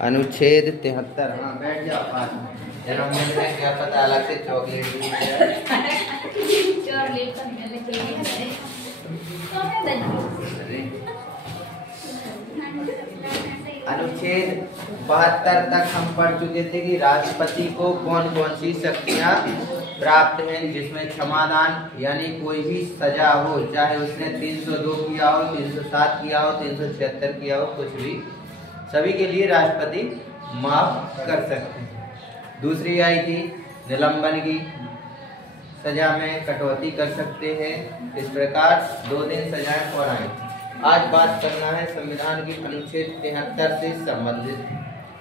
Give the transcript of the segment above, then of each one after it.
अनुच्छेद 73। हाँ बैठ जाओ पास में। जन्मदिन में क्या पता अलग से चॉकलेट भी अनुच्छेद 72 तक हम पढ़ चुके थे कि राष्ट्रपति को कौन कौन सी शक्तियां प्राप्त हैं, जिसमें क्षमादान यानी कोई भी सजा हो, चाहे उसने 302 किया हो, 307 किया हो, 376 किया हो, कुछ भी, सभी के लिए राष्ट्रपति माफ कर सकते हैं। दूसरी आई थी निलंबन की, सजा में कटौती कर सकते हैं। इस प्रकार 2 दिन सजाएं और आई। आज बात करना है संविधान की अनुच्छेद 73 से संबंधित।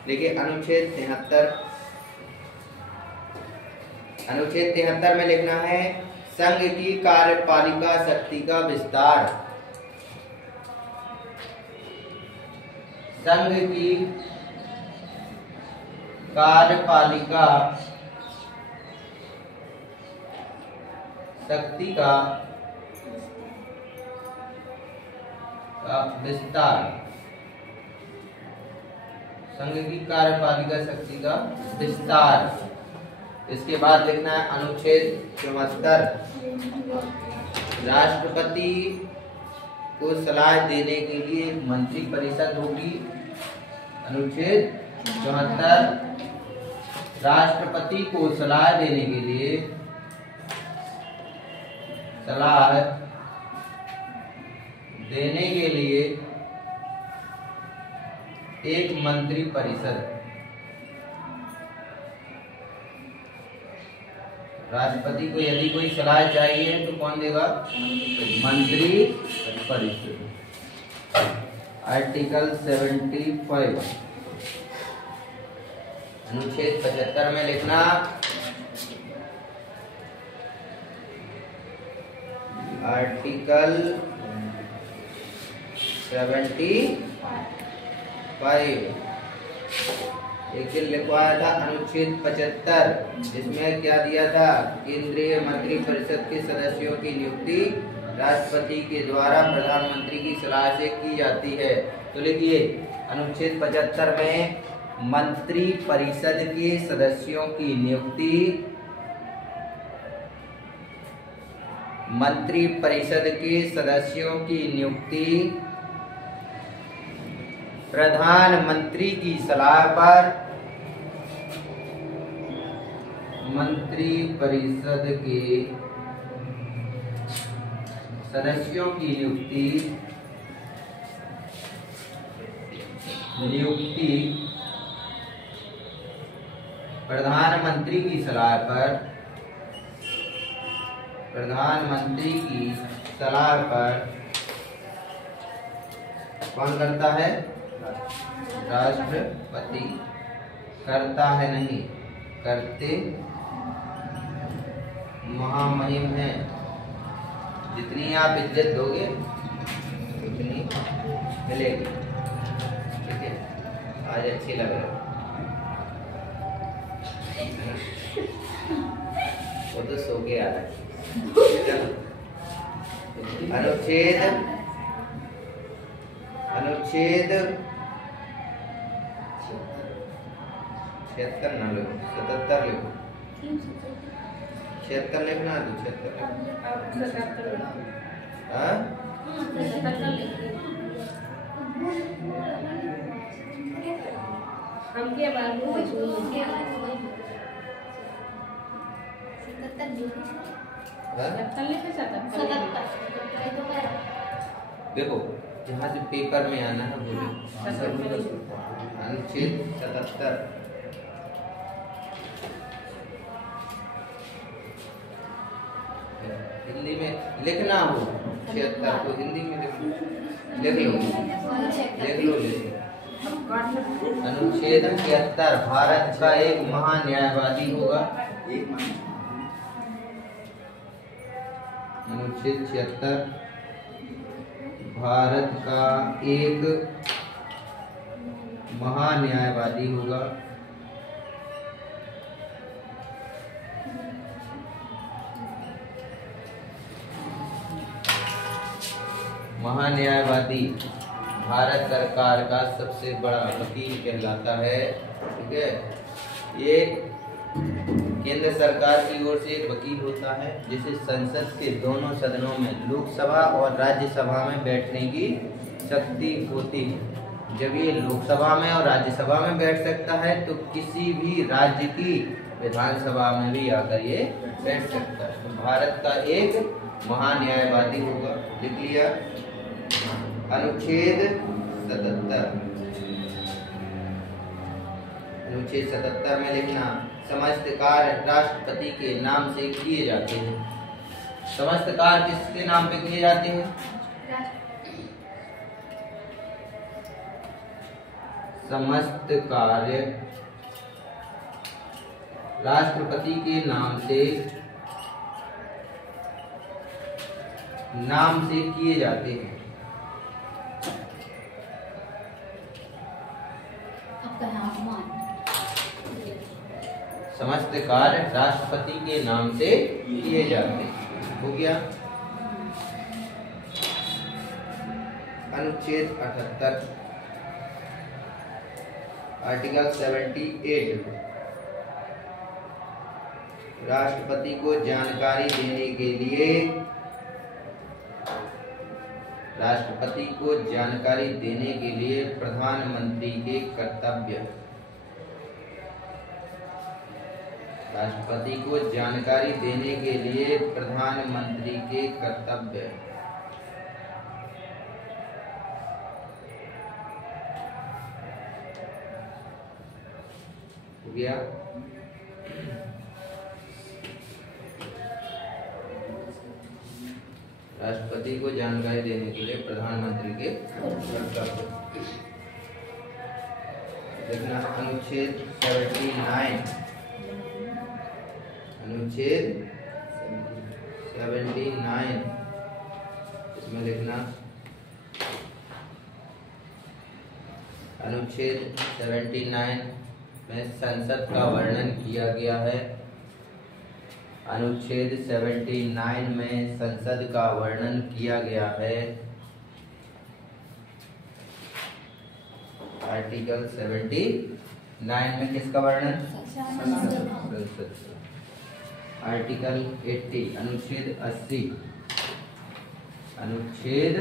देखिए अनुच्छेद 73 में लिखना है संघ की कार्यपालिका शक्ति का विस्तार। संघ की कार्यपालिका शक्ति का विस्तार। संघ की कार्यपालिका शक्ति का विस्तार। इसके बाद लिखना है अनुच्छेद 74 राष्ट्रपति को सलाह देने के लिए मंत्री परिषद होगी। अनुच्छेद 74 राष्ट्रपति को सलाह देने के लिए एक मंत्री परिषद। राष्ट्रपति को यदि कोई सलाह चाहिए तो कौन देगा? मंत्री परिषद। आर्टिकल 75। अनुच्छेद 75 में लिखना आर्टिकल 75 एक दिन लिखवाया था अनुच्छेद 75, जिसमें क्या दिया था? केंद्रीय मंत्री परिषद के सदस्यों की नियुक्ति राष्ट्रपति के द्वारा प्रधानमंत्री की सलाह से की जाती है। तो लिखिए अनुच्छेद 75 में मंत्री परिषद के सदस्यों की नियुक्ति मंत्री परिषद के सदस्यों की नियुक्ति प्रधानमंत्री की सलाह पर मंत्री परिषद के सदस्यों की नियुक्ति प्रधानमंत्री की सलाह पर कौन करता है? राष्ट्रपति करता है, नहीं करते महामहिम है। जितनी आप इज्जत दोगे उतनी मिलेगी। ठीक है, आज अच्छी लग रही वो तो सो के आ रहा है। अनुच्छेद 76 ना लो, 77 लिखो। 76 लिखना है तो 76। हाँ हमके बारे देखो जहाँ से पेपर में आना है बोलो। अनुच्छेद 77 हिंदी में लिखना हो, 76 को हिंदी में लिख लो। अनुच्छेद 73 भारत का एक महान्यायवादी होगा। अनुच्छेद 76 भारत का एक महान्यायवादी होगा। महान्यायवादी भारत सरकार का सबसे बड़ा वकील कहलाता है। ठीक है, ये केंद्र सरकार की ओर से एक वकील होता है जिसे संसद के दोनों सदनों में, लोकसभा और राज्यसभा में बैठने की शक्ति होती है। जब ये लोकसभा में और राज्यसभा में बैठ सकता है तो किसी भी राज्य की विधानसभा में भी आकर ये बैठ सकता है। तो भारत का एक महान्यायवादी होगा। लिख लिया। अनुच्छेद 77, अनुच्छेद 77 में लिखना, समस्त कार्य राष्ट्रपति के नाम से किए जाते हैं। समस्त कार्य किसके नाम पे किए जाते हैं? समस्त कार्य राष्ट्रपति के नाम से किए जाते हैं। समस्त कार्य राष्ट्रपति के नाम से किए जाते हैं। हो गया। अनुच्छेद 78, आर्टिकल 78, राष्ट्रपति को जानकारी देने के लिए, राष्ट्रपति को जानकारी देने के लिए प्रधानमंत्री के कर्तव्य, राष्ट्रपति को जानकारी देने के लिए प्रधानमंत्री के कर्तव्य। हो गया। राष्ट्रपति को जानकारी देने के लिए प्रधानमंत्री के कर्तव्य। देखना अनुच्छेद 79, अनुच्छेद 79, इसमें लिखना, अनुच्छेद 79 में संसद का वर्णन किया गया है। अनुच्छेद 79 में संसद का वर्णन किया गया है। आर्टिकल 79 में किसका वर्णन? संसद। आर्टिकल 80, अनुच्छेद 80, अनुच्छेद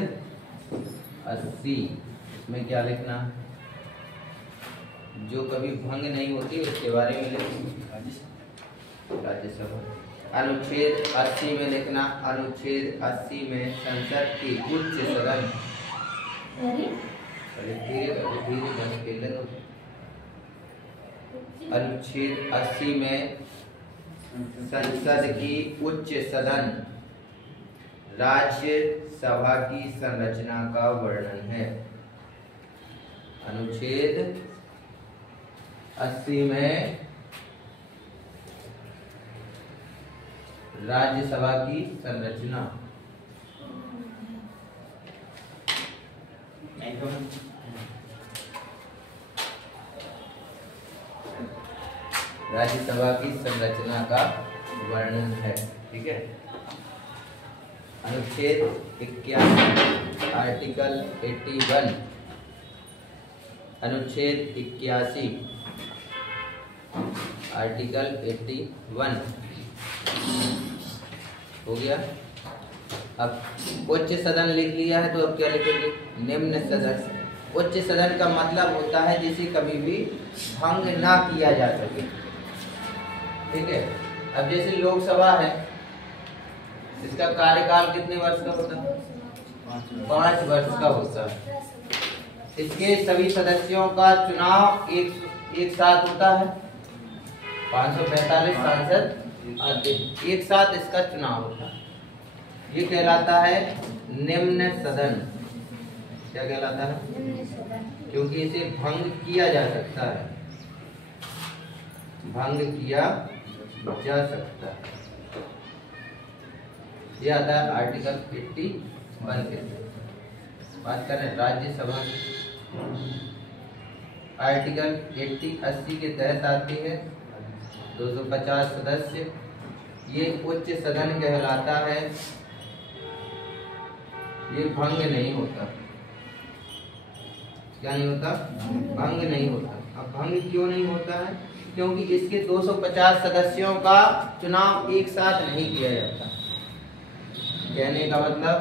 80, इसमें क्या लिखना? जो कभी भंग नहीं होती उसके बारे में लिखना, राज्यसभा। अनुच्छेद 80 में लिखना, अनुच्छेद 80 में संसद की उच्च सदन, अनुच्छेद 80 में संसद की उच्च सदन राज्यसभा की संरचना का वर्णन है। अनुच्छेद 80 में राज्यसभा की संरचना, राज्यसभा की संरचना का वर्णन है। ठीक है। अनुच्छेद 81, आर्टिकल 81, अनुच्छेद 81, आर्टिकल 81 हो गया। अब उच्च सदन लिख लिया है तो अब क्या लिखेंगे? निम्न सदन। उच्च सदन का मतलब होता है जिसे कभी भी भंग ना किया जा सके। ठीक है। अब जैसे लोकसभा है, इसका कार्यकाल कितने वर्ष का होता है? 5 वर्ष का होता है। इसके सभी सदस्यों का चुनाव एक साथ होता है। 545 सांसद एक साथ इसका चुनाव होता है। ये कहलाता है निम्न सदन। क्या कहलाता है? क्योंकि इसे भंग किया जा सकता है, भंग किया जा सकता है। ये आता है आर्टिकल 81 के। बात करें राज्यसभा, आर्टिकल 80 के तहत आती है। 250 सदस्य, ये उच्च सदन कहलाता है। ये भंग नहीं होता। क्या नहीं होता? भंग नहीं होता। अब भंग क्यों नहीं होता है? क्योंकि इसके 250 सदस्यों का चुनाव एक साथ नहीं किया जाता। कहने का मतलब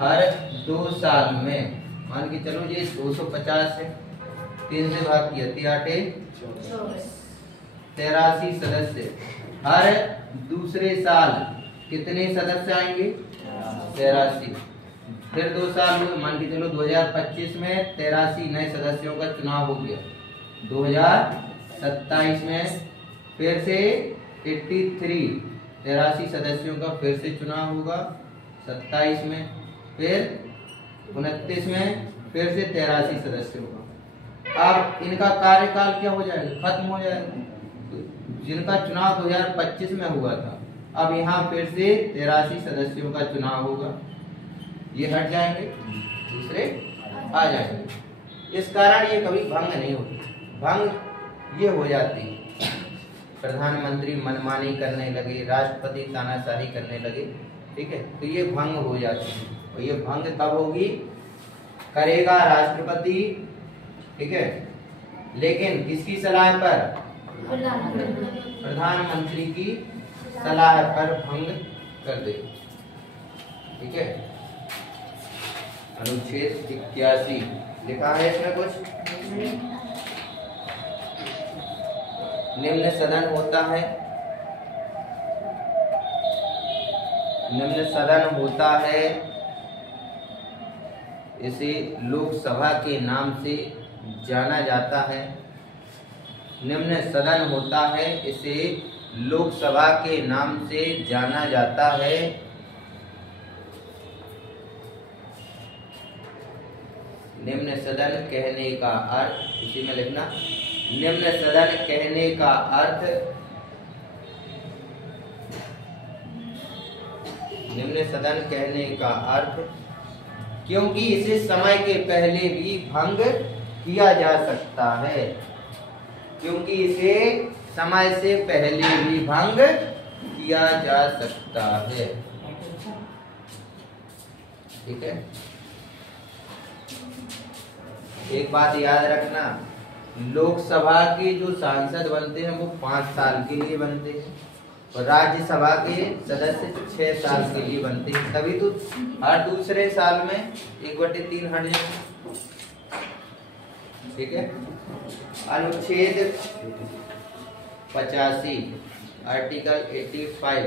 हर 2 साल में, मान के चलो ये 250 है, 3 से भाग किया, 83 सदस्य। हर दूसरे साल कितने सदस्य आएंगे? 83। फिर 2 साल में, मान के चलो 2025 में 83 नए सदस्यों का चुनाव हो गया। 2027 में फिर से 83 सदस्यों का फिर से चुनाव होगा। 27 में, फिर 29 में फिर से 83 सदस्यों का। अब इनका कार्यकाल क्या हो जाएगा? खत्म हो जाएगा। तो जिनका चुनाव 2025 में हुआ था, अब यहाँ फिर से 83 सदस्यों का चुनाव होगा। ये हट जाएंगे, दूसरे आ जाएंगे। इस कारण ये कभी भंग नहीं होती। भंग ये हो जाती, प्रधानमंत्री मनमानी करने लगे, राष्ट्रपति तानाशाही करने लगे, ठीक है, तो ये भंग हो जाती है। और ये भंग कब होगी? करेगा राष्ट्रपति, ठीक है, लेकिन किसकी सलाह पर? प्रधानमंत्री की सलाह पर भंग कर दे, ठीक है। अनुच्छेद 81 लिखा है इसमें कुछ? निम्न सदन होता है, निम्न सदन होता है, इसे लोकसभा के नाम से जाना जाता है। निम्न सदन होता है, इसे लोकसभा के नाम से जाना जाता है। निम्न सदन कहने का अर्थ, इसी में लिखना, निम्न सदन कहने का अर्थ, निम्न सदन कहने का अर्थ, क्योंकि इसे समय के पहले भी भंग किया जा सकता है, क्योंकि इसे समय से पहले भी भंग किया जा सकता है, ठीक है। एक बात याद रखना, लोकसभा के जो सांसद बनते हैं वो 5 साल के लिए बनते हैं, और राज्यसभा के सदस्य 6 साल के लिए बनते हैं। तभी तो हर दूसरे साल में 1/3 हट जाए, ठीक है। अनुच्छेद 85 आर्टिकल 85,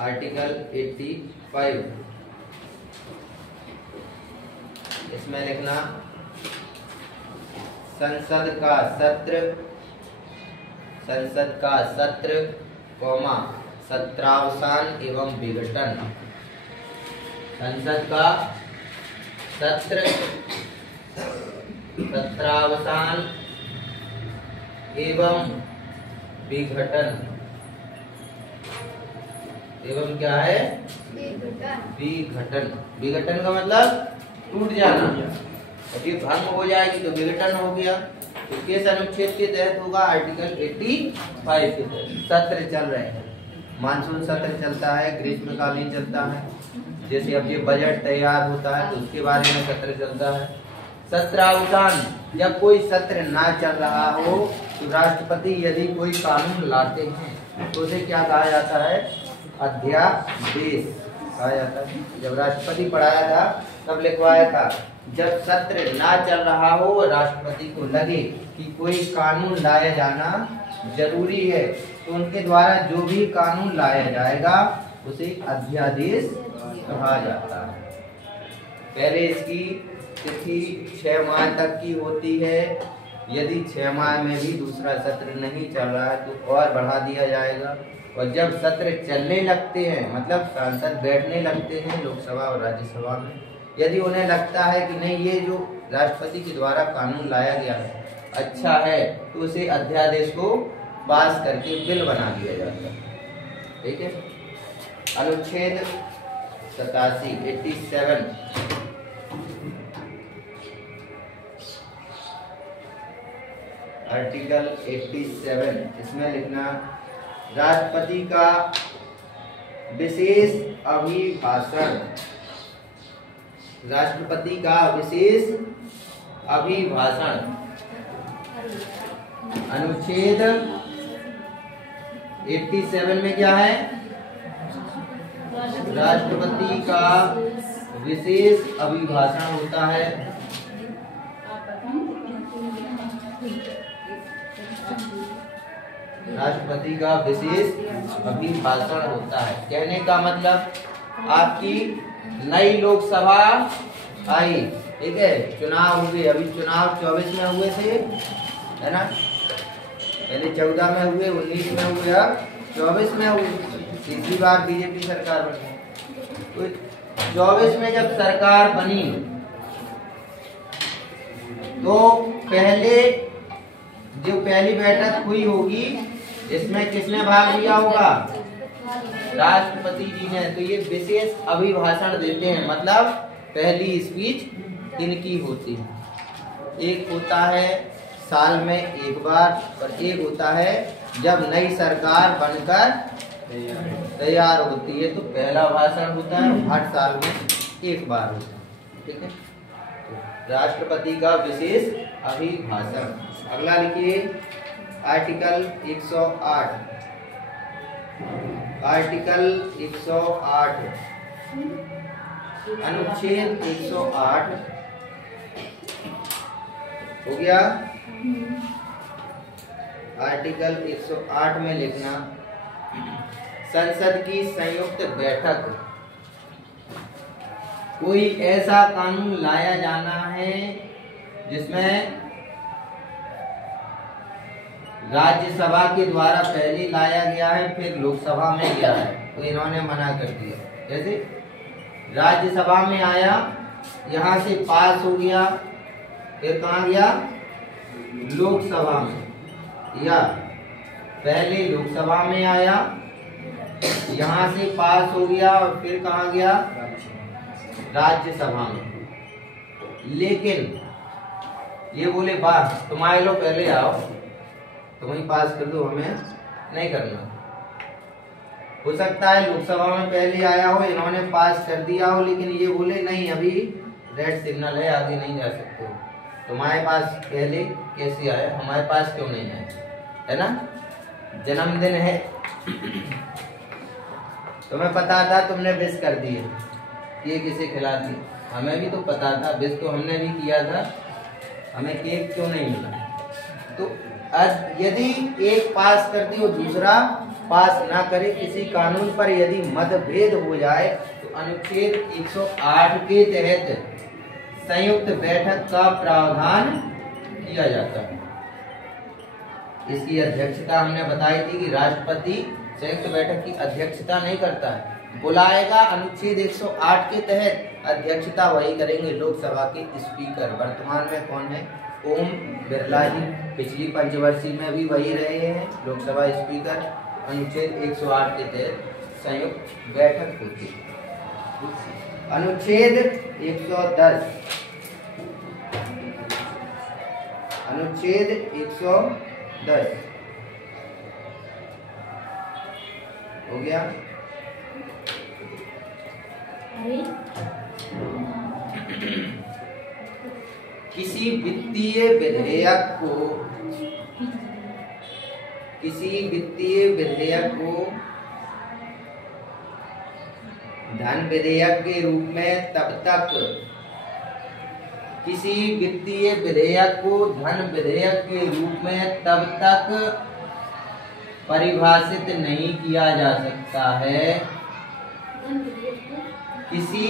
आर्टिकल 85, इसमें लिखना, संसद का सत्र, संसद का सत्र, कौमा, सत्रावसान एवं विघटन। संसद का सत्र, सत्रावसान एवं विघटन। एवं क्या है? विघटन। विघटन का मतलब टूट जाना। अब ये भंग हो जाएगी तो विघटन हो गया, तो किस अनुच्छेद के तहत होगा? आर्टिकल 85 के तहत। सत्र चल रहे हैं, मानसून सत्र चलता है, ग्रीष्मकालीन चलता है, जैसे अब ये बजट तैयार होता है तो उसके बारे में सत्र चलता है। सत्रावसान, जब कोई सत्र ना चल रहा हो तो राष्ट्रपति यदि कोई कानून लाते हैं तो उसे क्या कहा जाता है? अध्यादेश कहा जाता है। जब राष्ट्रपति पढ़ाया था तब लिखवाया था, जब सत्र ना चल रहा हो, राष्ट्रपति को लगे कि कोई कानून लाया जाना जरूरी है, तो उनके द्वारा जो भी कानून लाया जाएगा उसे अध्यादेश कहा जाता है। पहले इसकी तिथि 6 माह तक की होती है। यदि 6 माह में भी दूसरा सत्र नहीं चल रहा है तो और बढ़ा दिया जाएगा। और जब सत्र चलने लगते हैं, मतलब सांसद बैठने लगते हैं लोकसभा और राज्यसभा में, यदि उन्हें लगता है कि नहीं ये जो राष्ट्रपति के द्वारा कानून लाया गया है अच्छा है, तो उसे अध्यादेश को पास करके बिल बना दिया जाता है, ठीक है। अनुच्छेद 87 आर्टिकल 87, इसमें लिखना, राष्ट्रपति का विशेष अभिभाषण, राष्ट्रपति का विशेष अभिभाषण। अनुच्छेद 87 में क्या है? राष्ट्रपति का विशेष अभिभाषण होता है। राष्ट्रपति का विशेष अभिभाषण होता है। कहने का मतलब, आपकी नई लोकसभा आई, ठीक है, चुनाव हुए, अभी चुनाव 24 में हुए थे, है ना, पहले 14 में हुए, 19 में हुए, अब 24 में हुए, तीसरी बार बीजेपी सरकार बनी। तो 24 में जब सरकार बनी तो पहले जो पहली बैठक हुई होगी, इसमें किसने भाग लिया होगा? राष्ट्रपति जी ने। तो ये विशेष अभिभाषण देते हैं, मतलब पहली स्पीच इनकी होती है। एक होता है साल में एक बार, और एक होता है जब नई सरकार बनकर तैयार होती है, तो पहला भाषण होता है, हर साल में एक बार होता है, ठीक है। राष्ट्रपति का विशेष अभिभाषण। अगला लिखिए, आर्टिकल 108। आर्टिकल 108, अनुच्छेद 108 हो गया। आर्टिकल 108 में लिखना, संसद की संयुक्त बैठक, कोई ऐसा कानून लाया जाना है जिसमें राज्यसभा के द्वारा पहले लाया गया है, फिर लोकसभा में गया है, तो इन्होंने मना कर दिया। जैसे राज्यसभा में आया, यहाँ से पास हो गया, फिर कहाँ गया? लोकसभा में, या पहले लोकसभा में आया, यहाँ से पास हो गया, और फिर कहाँ गया? राज्यसभा में। लेकिन ये बोले, वाह तुम्हारे लोग पहले आओ, तुम ही पास कर दो, हमें नहीं करना। हो सकता है लोकसभा में पहले आया हो, इन्होंने पास कर दिया हो, लेकिन ये बोले नहीं, अभी रेड सिग्नल है, आगे नहीं जा सकते हो। तुम्हारे पास पहले कैसे आया, हमारे पास क्यों नहीं आया, है ना? जन्मदिन है, तुम्हें पता था, तुमने विश कर दिए, केक किसे खिला दी, हमें भी तो पता था, विश तो हमने भी किया था, हमें केक क्यों नहीं मिला? तो यदि एक पास कर दी और दूसरा पास ना करे, किसी कानून पर यदि मतभेद हो जाए, तो अनुच्छेद 108 के तहत संयुक्त बैठक का प्रावधान किया जाता है। इसकी अध्यक्षता हमने बताई थी कि राष्ट्रपति संयुक्त बैठक की अध्यक्षता नहीं करता है, बुलाएगा। अनुच्छेद 108 के तहत अध्यक्षता वही करेंगे, लोकसभा के स्पीकर। वर्तमान में कौन है? ओम बिरला जी। पिछली पंचवर्षीय में भी वही रहे हैं लोकसभा स्पीकर। अनुच्छेद 108 के तहत संयुक्त बैठक होती है। अनुच्छेद 110, अनुच्छेद 110 हो गया। किसी वित्तीय विधेयक को धन विधेयक के रूप में तब तक, किसी वित्तीय विधेयक को धन विधेयक के रूप में तब तक परिभाषित नहीं किया जा सकता है। किसी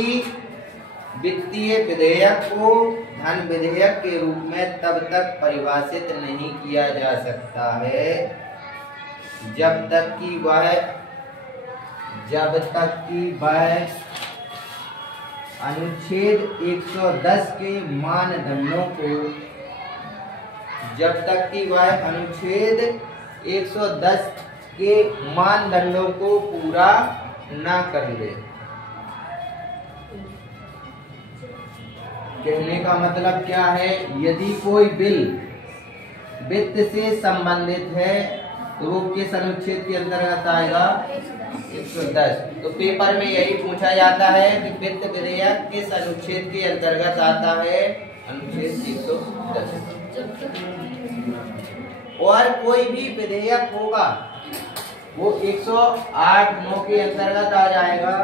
वित्तीय विधेयक को धन विधेयक के रूप में तब तक परिभाषित नहीं किया जा सकता है जब तक कि वह अनुच्छेद 110 के मानदंडों को, जब तक कि वह अनुच्छेद 110 के मानदंडों को पूरा न कर ले। कहने का मतलब क्या है? यदि कोई बिल वित्त से संबंधित है तो वो किस अनुच्छेद के अंतर्गत आएगा? 110। तो पेपर में यही पूछा जाता है कि वित्त विधेयक किस अनुच्छेद के अंतर्गत आता है? अनुच्छेद 110। और कोई भी विधेयक होगा वो 108(9) के अंतर्गत आ जाएगा,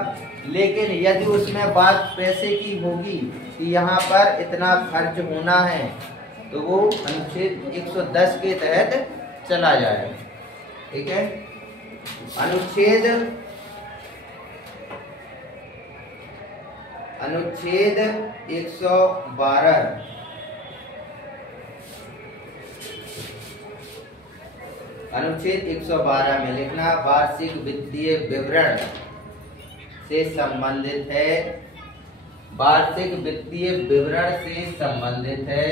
लेकिन यदि उसमें बात पैसे की होगी कि यहाँ पर इतना खर्च होना है तो वो अनुच्छेद 110 के तहत चला जाएगा। ठीक है। अनुच्छेद 112 अनुच्छेद 112 में लिखना वार्षिक वित्तीय विवरण से संबंधित है। वार्षिक वित्तीय विवरण से संबंधित है।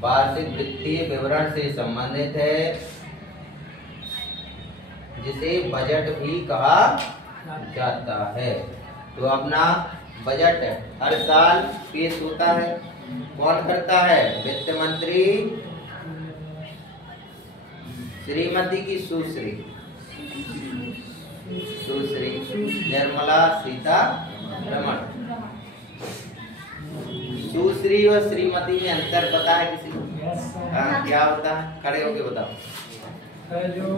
वार्षिक वित्तीय विवरण से संबंधित है, जिसे बजट भी कहा जाता है। तो अपना बजट हर साल पेश होता है। कौन करता है? वित्त मंत्री श्रीमती की सुश्री निर्मला सीतारमण। सुश्री और श्रीमती में अंतर पता है किसी को? हाँ, क्या होता है? खड़े होके बताओ। जो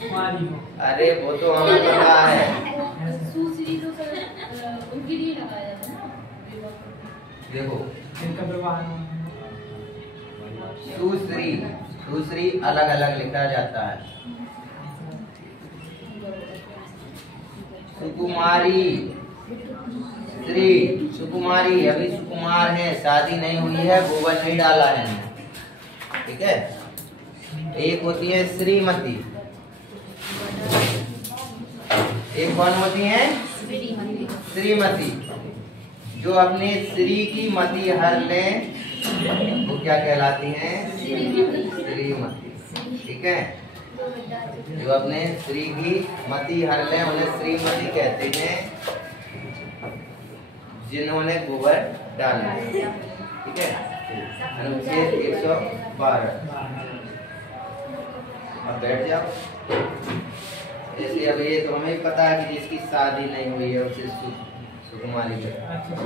कुमारी हो। अरे वो तो हमें पता है। सुश्री तो उनके लिए लगाया जाता है ना। देखो इनका विवाह सुश्री अलग अलग लिखा जाता है। सुकुमारी श्री सुकुमारी अभी सुकुमार है, शादी नहीं हुई है, गोबर नहीं डाला है। ठीक है। एक होती है श्रीमती, एक कौन होती है? श्रीमती। जो अपने श्री की मति हर ले वो क्या कहलाती हैं? श्रीमती। ठीक है। जो अपने श्री की मति हर ले उन्हें श्रीमती कहते हैं, जिन्होंने गोबर डाला। ठीक है। अनुच्छेद 112। अब बैठ जाओ। जैसे अब ये तो हमें पता है कि जिसकी शादी नहीं हुई है उसे सुकुमारी का।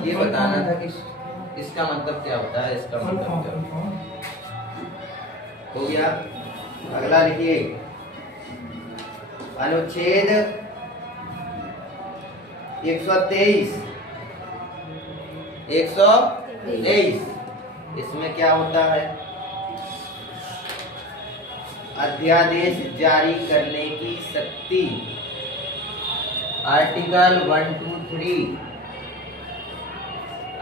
ये बताना था कि इसका मतलब क्या होता है, इसका मतलब क्या होता है। हो गया। अगला लिखिए अनुच्छेद 123। 123 इसमें क्या होता है? अध्यादेश जारी करने की शक्ति। आर्टिकल 123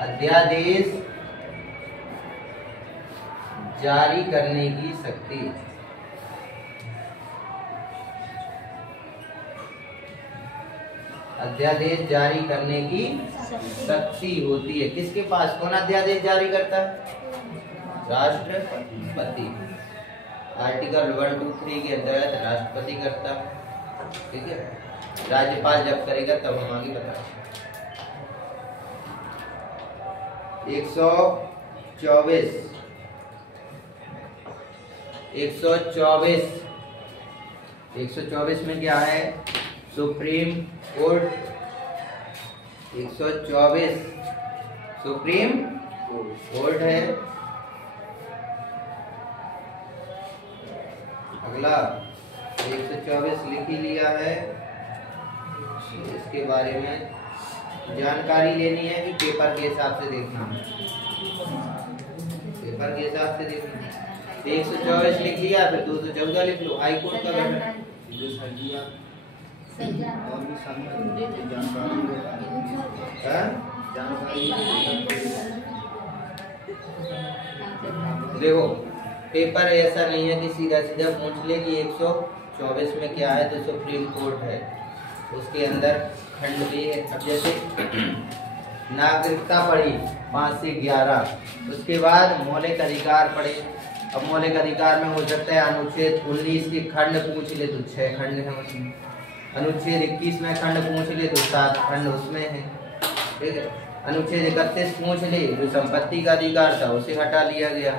अध्यादेश जारी करने की शक्ति। अध्यादेश जारी करने की शक्ति होती है किसके पास? कौन अध्यादेश जारी करता है? राष्ट्रपति। आर्टिकल 123 के अंतर्गत राष्ट्रपति करता है। ठीक है। राज्यपाल जब करेगा तब हम आगे बताएंगे। 124 124 में क्या है? Supreme court. 124 सुप्रीम कोर्ट है। अगला 124 लिख ही लिया है। इसके बारे में जानकारी लेनी है कि पेपर के हिसाब से देखना है। पेपर के हिसाब से देखना है। 124 लिख लिया, फिर 214 लिख लो। हाई कोर्ट का गठन। देखो पेपर ऐसा नहीं है कि सीधा सीधा पूछ ले कि 124 में क्या है, तो सुप्रीम कोर्ट है, उसके अंदर खंड भी है। अब जैसे नागरिकता पढ़ी 5 से 11, उसके बाद मौलिक अधिकार पढ़े। अब मौलिक अधिकार में हो सकता है अनुच्छेद 19 के खंड पूछ ले तो 6 खंड है उसमें। अनुच्छेद 21 में खंड पूछ ले तो 7 खंड उसमें है। ठीक है। अनुच्छेद 31 पूछ ले, जो संपत्ति का अधिकार था उसे हटा लिया गया।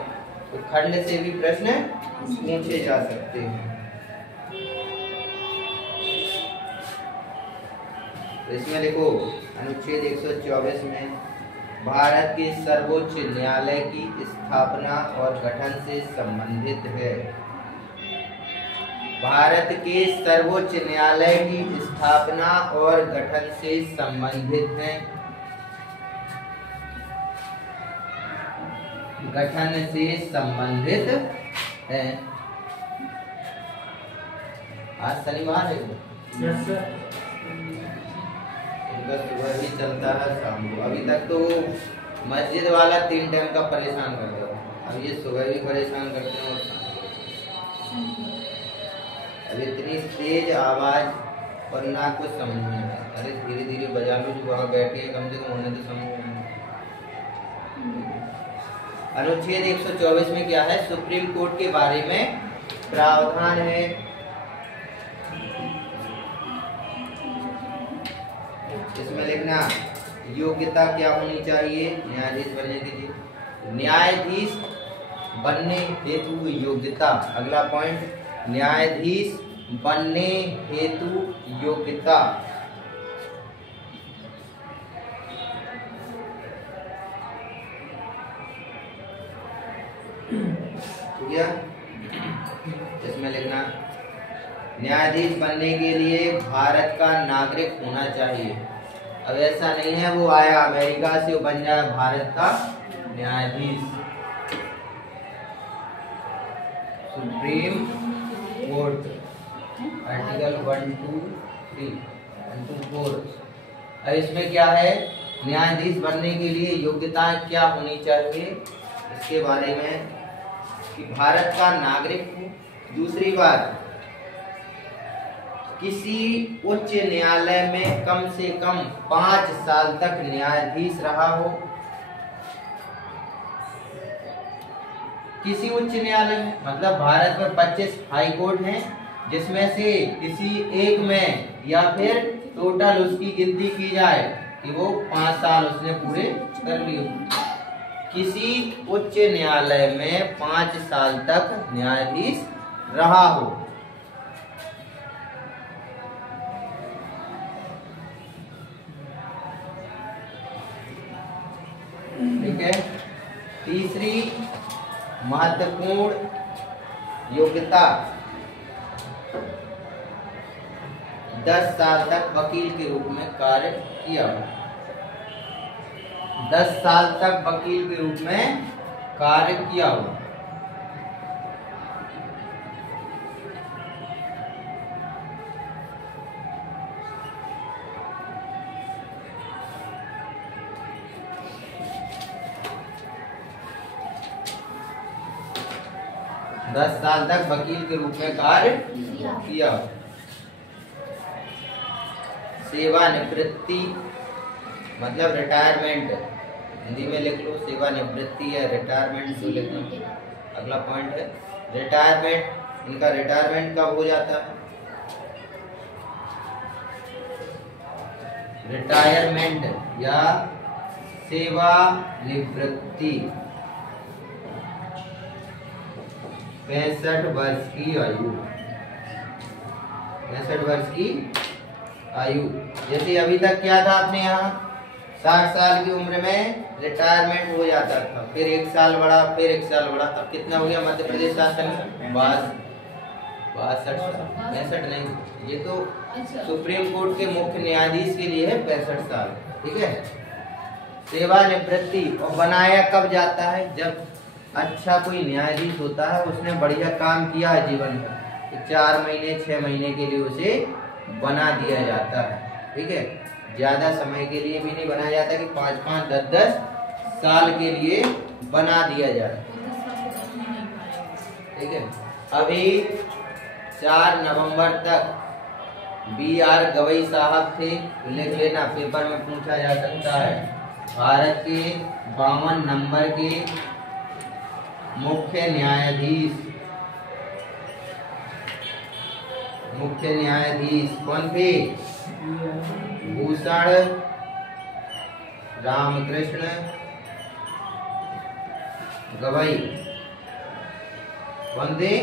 तो खंड से भी प्रश्न पूछे जा सकते हैं। तो इसमें लिखो अनुच्छेद 124 में भारत के सर्वोच्च न्यायालय की स्थापना और गठन से संबंधित है। भारत के सर्वोच्च न्यायालय की स्थापना और गठन से संबंधित है। गठन से संबंधित है। आज शनिवार है। Yes sir. सुबह भी चलता है शाम को। अभी तक तो मस्जिद वाला 3 टाइम का परेशान करता था, अब ये सुबह भी परेशान करते हैं और शाम को। अब इतनी तेज आवाज और ना कुछ समझ में नहीं आता। अरे धीरे धीरे बजा लो, जो वहाँ बैठे हैं कम से कम उन्हें तो समझ में नहीं। अनुच्छेद 124 में क्या है? सुप्रीम कोर्ट के बारे में प्रावधान है। इसमें लिखना योग्यता क्या होनी चाहिए न्यायाधीश बनने के लिए। न्यायाधीश बनने हेतु योग्यता, अगला पॉइंट, न्यायाधीश बनने हेतु योग्यता। इसमें लिखना न्यायाधीश बनने के लिए भारत का नागरिक होना चाहिए। अब ऐसा नहीं है वो आया अमेरिका से, वो बन जाए भारत का न्यायाधीश। Supreme court article 1, 2, 3, 1, 2, 4। अब इसमें क्या है? न्यायाधीश बनने के लिए योग्यता क्या होनी चाहिए, इसके बारे में कि भारत का नागरिक हो। दूसरी बात, किसी उच्च न्यायालय में कम से कम 5 साल तक न्यायाधीश रहा हो। किसी उच्च न्यायालय में मतलब भारत में 25 हाई कोर्ट हैं, जिसमें से किसी एक में या फिर टोटल उसकी गिनती की जाए कि वो 5 साल उसने पूरे कर लिए। किसी उच्च न्यायालय में 5 साल तक न्यायाधीश रहा हो। ठीक है। तीसरी महत्वपूर्ण योग्यता, 10 साल तक वकील के रूप में कार्य किया हो। 10 साल तक वकील के रूप में कार्य किया हो। दस साल तक वकील के रूप में कार्य किया। सेवानिवृत्ति मतलब रिटायरमेंट, हिंदी में लिख लो सेवानिवृत्ति या रिटायरमेंट जो लिखना। अगला पॉइंट है रिटायरमेंट। इनका रिटायरमेंट कब हो जाता है? रिटायरमेंट या सेवानिवृत्ति 65 वर्ष की आयु। 65 वर्ष की आयु। जैसे अभी तक क्या था अपने यहाँ 60 साल की उम्र में रिटायरमेंट हो जाता था, फिर 1 साल बढ़ा, फिर 1 साल बढ़ा, तब कितना हो गया मध्य प्रदेश शासन में? 62 साल। 65 नहीं, ये तो सुप्रीम कोर्ट के मुख्य न्यायाधीश के लिए है 65 साल। ठीक है। सेवानिवृत्ति और बनाया कब जाता है? जब अच्छा कोई न्यायाधीश होता है, उसने बढ़िया काम किया है जीवन में, तो 4 महीने 6 महीने के लिए उसे बना दिया जाता है। ठीक है। ज्यादा समय के लिए भी नहीं बनाया जाता कि 5-5, 10-10 साल के लिए बना दिया जाता है। ठीक है। अभी 4 नवंबर तक BR गवई साहब थे, लिख लेना, पेपर में पूछा जा सकता है। भारत के 52 नंबर के मुख्य न्यायाधीश कौन थे? भूषण रामकृष्ण गवई। वंदे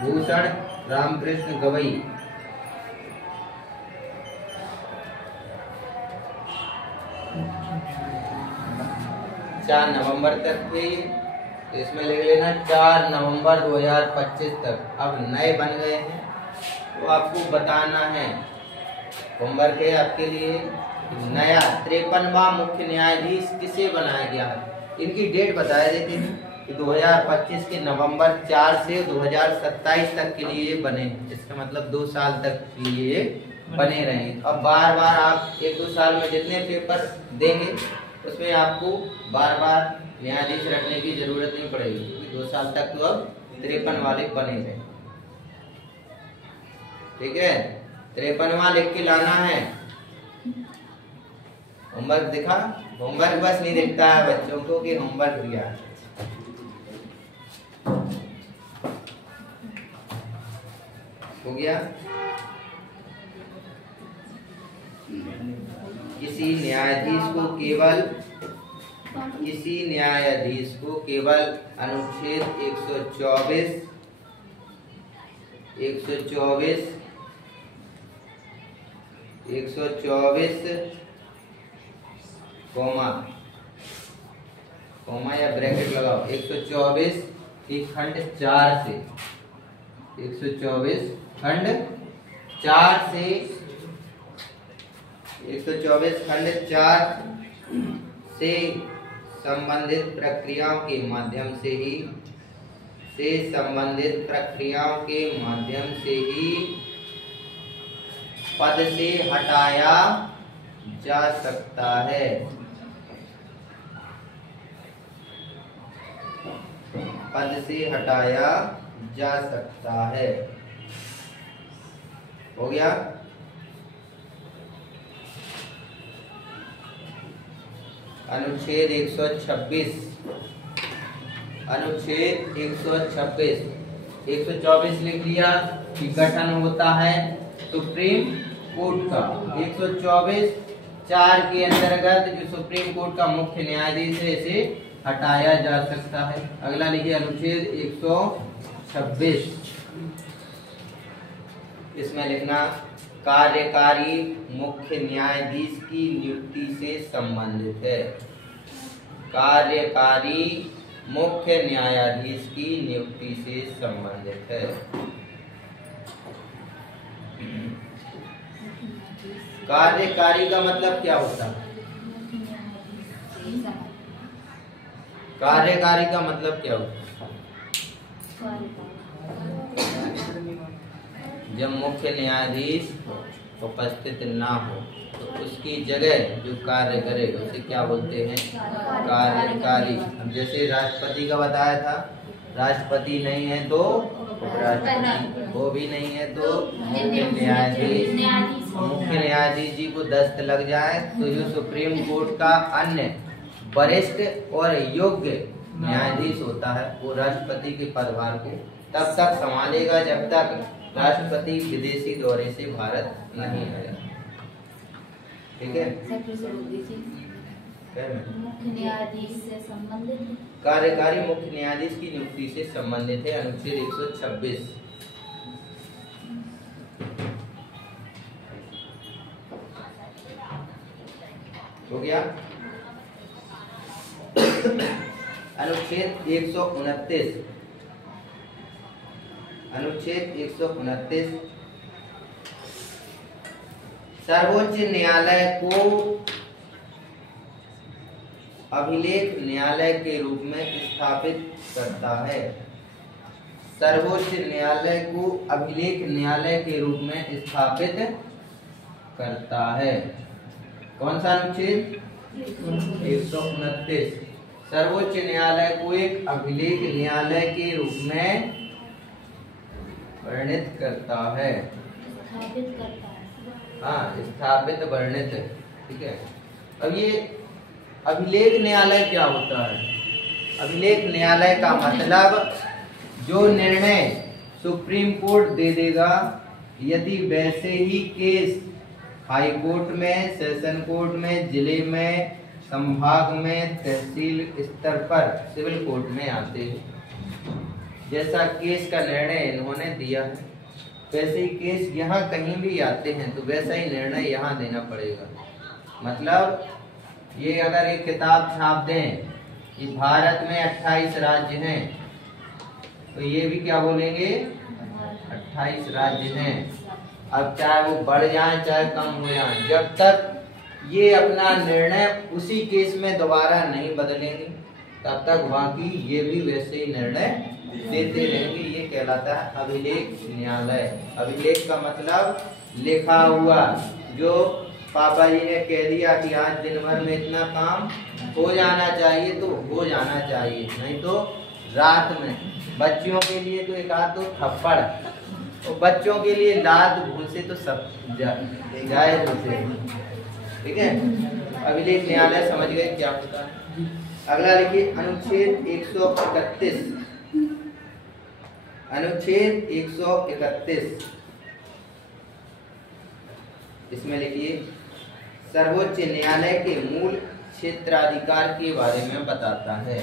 भूषण रामकृष्ण गवई। 4 नवंबर तक थे, इसमें लिख लेना 4 नवंबर 2025 तक। अब नए बन गए हैं तो आपको बताना है, होमवर्क है आपके लिए। नया 53वां मुख्य न्यायाधीश किसे बनाया गया है, इनकी डेट बता देते हैं कि 2025 के नवंबर 4 से 2027 तक के लिए बने। इसका मतलब 2 साल तक के लिए बने रहे। अब बार बार आप 1-2 साल में जितने पेपर देंगे उसमें आपको बार बार न्यायाधीश रखने की जरूरत नहीं पड़ेगी, क्योंकि 2 साल तक तो अब 53 वाले बने रहे। ठीक है, 53वां लिख के लाना है। होमवर्क दिखा, होमवर्क बस नहीं दिखता है बच्चों को कि होमवर्क दिया। हो गया। किसी न्यायाधीश को केवल अनुच्छेद 124 कॉमा या ब्रैकेट लगाओ, 124 की खंड 4 से 124 खंड 4 से 124 खंड 4 से संबंधित प्रक्रियाओं के माध्यम से ही पद से हटाया जा सकता है। पद से हटाया जा सकता है। हो गया। अनुच्छेद 126 124 लिख लिया कि गठन होता है सुप्रीम कोर्ट का। 124(4) के अंतर्गत जो सुप्रीम कोर्ट का मुख्य न्यायाधीश है इसे हटाया जा सकता है। अगला लिखिए अनुच्छेद 126, इसमें लिखना कार्यकारी मुख्य न्यायाधीश की नियुक्ति से संबंधित है। कार्यकारी मुख्य न्यायाधीश की नियुक्ति से संबंधित है। कार्यकारी का मतलब क्या होता है? कार्यकारी का मतलब क्या होता है? जब मुख्य न्यायाधीश उपस्थित ना हो तो उसकी जगह जो कार्य करे उसे क्या बोलते हैं? कार्यकारी। अब जैसे राष्ट्रपति का बताया था, राष्ट्रपति नहीं है तो उपराष्ट्रपति, वो भी नहीं है तो मुख्य न्यायाधीश जी को दस्त लग जाए तो जो सुप्रीम कोर्ट का अन्य वरिष्ठ और योग्य न्यायाधीश होता है वो राष्ट्रपति के पदभार को तब तक संभालेगा जब तक राष्ट्रपति विदेशी दौरे से भारत नहीं आएगा। ठीक है, मुख्य न्यायाधीश से संबंधित कार्यकारी मुख्य न्यायाधीश की नियुक्ति से संबंधित है अनुच्छेद 126। हो गया। अनुच्छेद 129, सर्वोच्च न्यायालय को अभिलेख न्यायालय के रूप में स्थापित करता है। सर्वोच्च न्यायालय को अभिलेख न्यायालय के रूप में स्थापित करता है। कौन सा अनुच्छेद? 129। सर्वोच्च न्यायालय को एक अभिलेख न्यायालय के रूप में वर्णित करता है। स्थापित करता है। हाँ, स्थापित वर्णित। ठीक है। अब ये अभिलेख न्यायालय क्या होता है? अभिलेख न्यायालय का मतलब जो निर्णय सुप्रीम कोर्ट दे देगा, यदि वैसे ही केस हाई कोर्ट में, सेशन कोर्ट में, जिले में, संभाग में, तहसील स्तर पर सिविल कोर्ट में आते हैं। जैसा केस का निर्णय इन्होंने दिया है वैसे ही केस यहाँ कहीं भी आते हैं तो वैसा ही निर्णय यहाँ देना पड़ेगा। मतलब ये अगर एक किताब छाप दें कि भारत में 28 राज्य हैं तो ये भी क्या बोलेंगे 28 राज्य हैं। अब चाहे वो बढ़ जाए चाहे कम हो जाए, जब तक ये अपना निर्णय उसी केस में दोबारा नहीं बदलेंगे तब तक बाकी ये भी वैसे ही निर्णय देते रहेंगे। ये कहलाता है अभिलेख न्यायालय। अभिलेख का मतलब लिखा हुआ, जो पापा जी ने कह दिया कि आज दिन भर में इतना काम हो जाना चाहिए तो हो जाना चाहिए, नहीं तो रात में। बच्चियों के लिए तो एक आध दो थप्पड़, और बच्चों के लिए लात घूंसे तो सब जायज होते हैं। ठीक है, अभिलेख न्यायालय समझ गए क्या होता है। अगला लिखिए अनुच्छेद 131। अनुच्छेद 131 इसमें लिखिए सर्वोच्च न्यायालय के मूल क्षेत्राधिकार के बारे में बताता है।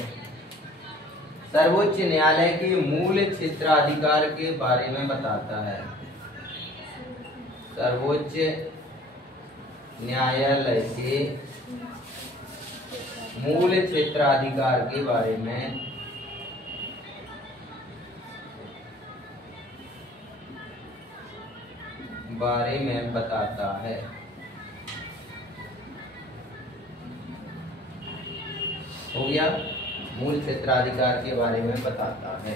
सर्वोच्च न्यायालय के मूल क्षेत्राधिकार के बारे में बताता है। सर्वोच्च न्यायालय के मूल क्षेत्राधिकार के बारे में बताता है। हो गया, मूल क्षेत्राधिकार के बारे में बताता है।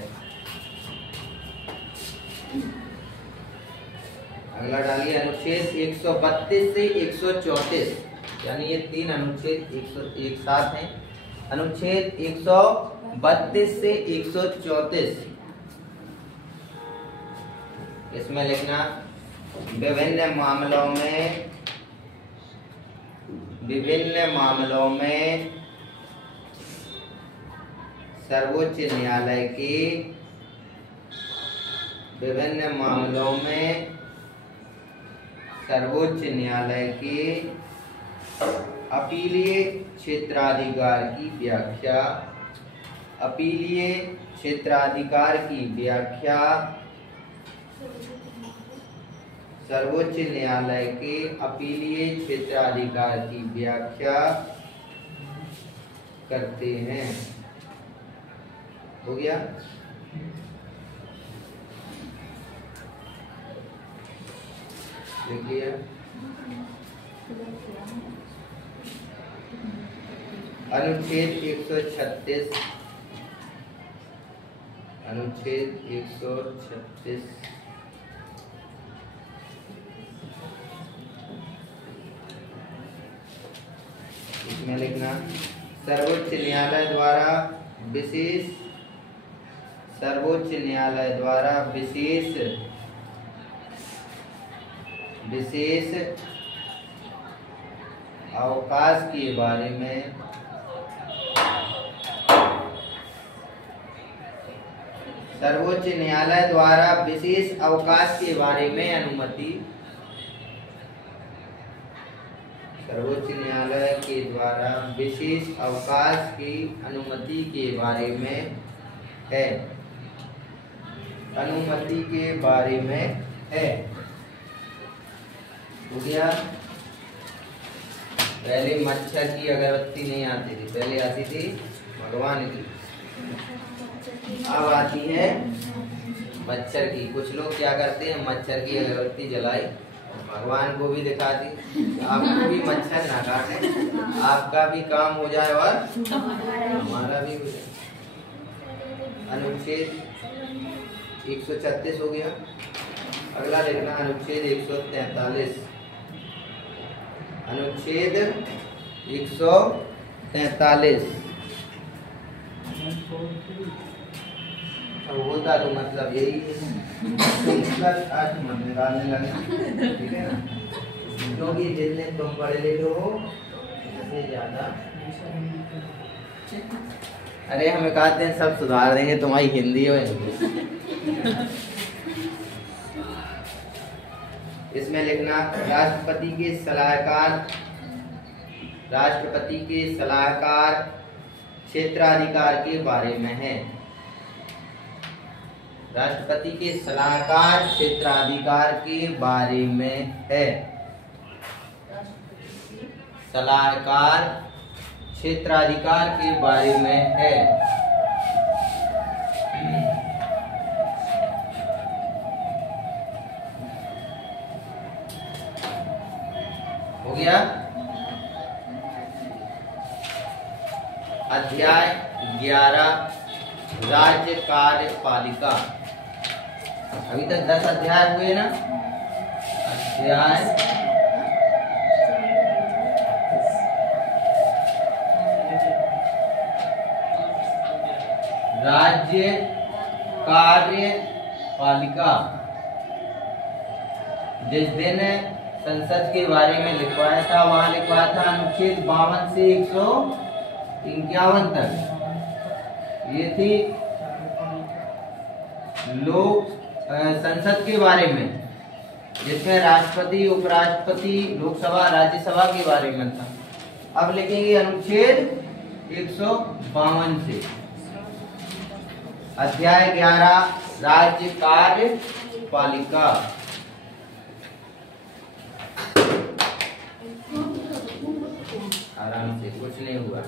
अगला डालिए अनुच्छेद 132 से 134, यानी ये तीन अनुच्छेद एक साथ हैं। अनुच्छेद 132 से 134 इसमें लिखना विभिन्न मामलों में सर्वोच्च न्यायालय की अपीलीय क्षेत्राधिकार की व्याख्या सर्वोच्च न्यायालय के अपीलीय क्षेत्राधिकार की व्याख्या करते हैं। हो गया, लिख लिया। अनुच्छेद 136 इसमें लिखना सर्वोच्च न्यायालय द्वारा विशेष अवकाश के बारे में सर्वोच्च न्यायालय द्वारा विशेष अवकाश के बारे में अनुमति सर्वोच्च न्यायालय के द्वारा विशेष अवकाश की अनुमति के बारे में है। अनुमति के बारे में है। हो गया। पहले मच्छर की अगरबत्ती नहीं आती थी, पहले आती थी भगवान की, अब आती है मच्छर की। कुछ लोग क्या करते हैं, मच्छर की अगरबत्ती जलाई भगवान को भी दिखा दी, आपको भी मच्छर ना काटे, आपका भी काम हो जाए और हमारा भी हो जाए। अनुच्छेद 136 हो गया। अगला लिखना अनुच्छेद 143। अनुच्छेद 143 होता तो मतलब यही है, आज मन निकालने लगे, ठीक है ना, क्योंकि जितने तुम पढ़े लिखे हो उससे ज्यादा। अरे हम एक आध दिन सब सुधार देंगे तुम्हारी हिंदी और इंग्लिश। इसमें लिखना राष्ट्रपति के सलाहकार क्षेत्राधिकार के बारे में है। राष्ट्रपति के सलाहकार क्षेत्राधिकार के बारे में है। सलाहकार क्षेत्राधिकार के बारे में है। हो गया। अध्याय 11 राज्य कार्यपालिका। अभी तक 10 अध्याय हुए ना। अध्याय राज्य कार्यपालिका। जिस दिन संसद के बारे में लिखवाया था वहां लिखवाया था अनुच्छेद 52 से 151 तक। ये थी लोक संसद के बारे में, जिसमें राष्ट्रपति, उपराष्ट्रपति, लोकसभा, राज्यसभा के बारे में था। अब लिखेंगे अनुच्छेद 152 से। अध्याय 11 राज्य कार्यपालिका। आराम से, कुछ नहीं हुआ,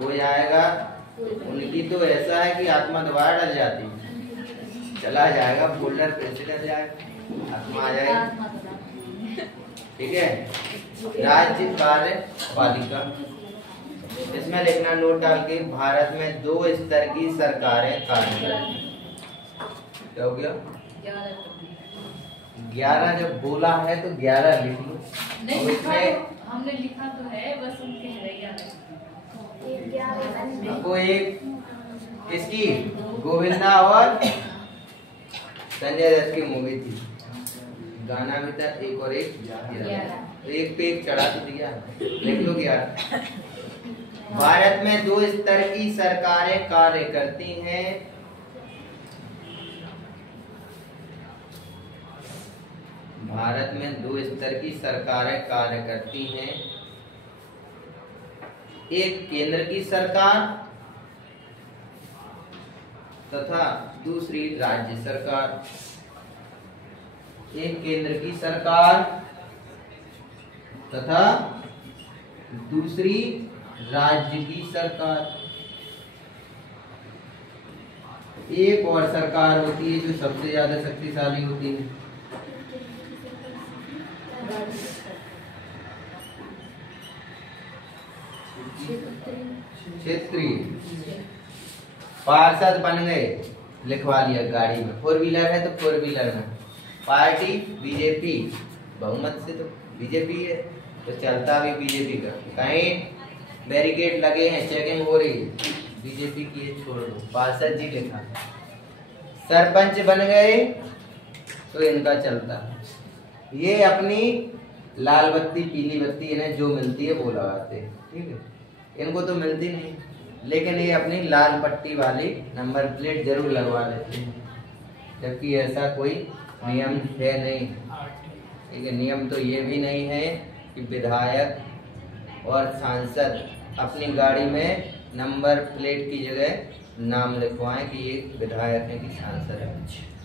हो जाएगा। उनकी तो ऐसा है कि आत्मा दोबारा डल जाती है, चला जाएगा फोल्डर फिर से डल जाएगा, आत्मा आ जाएगी। ठीक है, राज्य कार्यपालिका। इसमें लिखना नोट डाल के, भारत में 2 स्तर की सरकारें कार्य करती हैं। क्या हो गया? 11 जब बोला है तो 11 लिख लो। नहीं लिखा तो, हमने लिखा तो है, बस हम कह रहे हैं। आपको एक किसकी, गोविंदा और संजय दत्त की मूवी थी, गाना भी था, एक और एक तो एक पे एक चढ़ा तो दिया, लिख लो 11। भारत में 2 स्तर की सरकारें कार्य करती हैं। भारत में 2 स्तर की सरकारें कार्य करती हैं। एक केंद्र की सरकार तथा दूसरी राज्य सरकार। एक केंद्र की सरकार तथा दूसरी राज्य की सरकार। एक और सरकार होती है जो सबसे ज्यादा शक्तिशाली होती है, क्षेत्रीय। पार्षद बन गए, लिखवा लिया गाड़ी में, 4 व्हीलर है तो 4 व्हीलर में। पार्टी बीजेपी, बहुमत से तो बीजेपी है, तो चलता भी बीजेपी का। कहीं बैरिकेड लगे हैं, चेकिंग हो रही है, बीजेपी की है, छोड़ दो, पार्षद जी लिखा। सरपंच बन गए तो इनका चलता है। ये अपनी लाल बत्ती, पीली बत्ती इन्हें जो मिलती है वो लगाते हैं। ठीक है, इनको तो मिलती नहीं, लेकिन ये अपनी लाल पट्टी वाली नंबर प्लेट जरूर लगवा लेते हैं, जबकि ऐसा कोई नियम है नहीं। ठीक है, नियम तो ये भी नहीं है कि विधायक और सांसद अपनी गाड़ी में नंबर प्लेट की जगह नाम लिखवाएं कि ये विधायक है कि सांसद है।